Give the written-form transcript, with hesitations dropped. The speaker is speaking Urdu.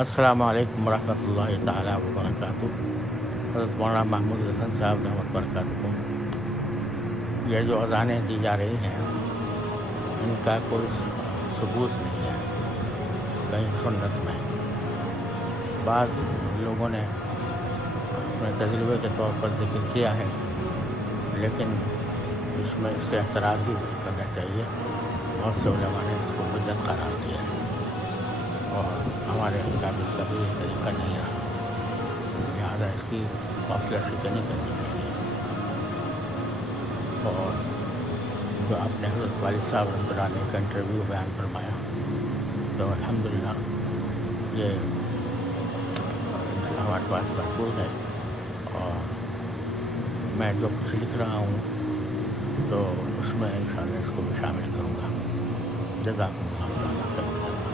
السلام علیکم ورحمۃ اللہ تعالیٰ وبرکاتہ۔ حضرت مولانا محمود حسن صاحب رحمۃ برکاتہ، یہ جو اذانیں دی جا رہی ہیں ان کا کوئی ثبوت نہیں ہے کہیں سنت میں۔ بعض لوگوں نے اپنے تجربے کے طور پر ذکر کیا ہے، لیکن اس سے اعتراض بھی کرنا چاہیے۔ بہت سے علماء نے اس کو بدعت قرار دیا ہے اور ہمارے احکام کا بھی یہ طریقہ نہیں رہا، لہٰذا اس کی غفلت فکر نہیں کرنی چاہیے۔ اور جو آپ نے حضرت والد صاحب رحمۃ اللہ نے کا انٹرویو بیان فرمایا، تو الحمدللہ یہ ہمارے پاس محفوظ ہے، اور میں جو کچھ لکھ رہا ہوں تو اس میں انشاءاللہ اس کو بھی شامل کروں گا۔ جزاکم اللہ خیر۔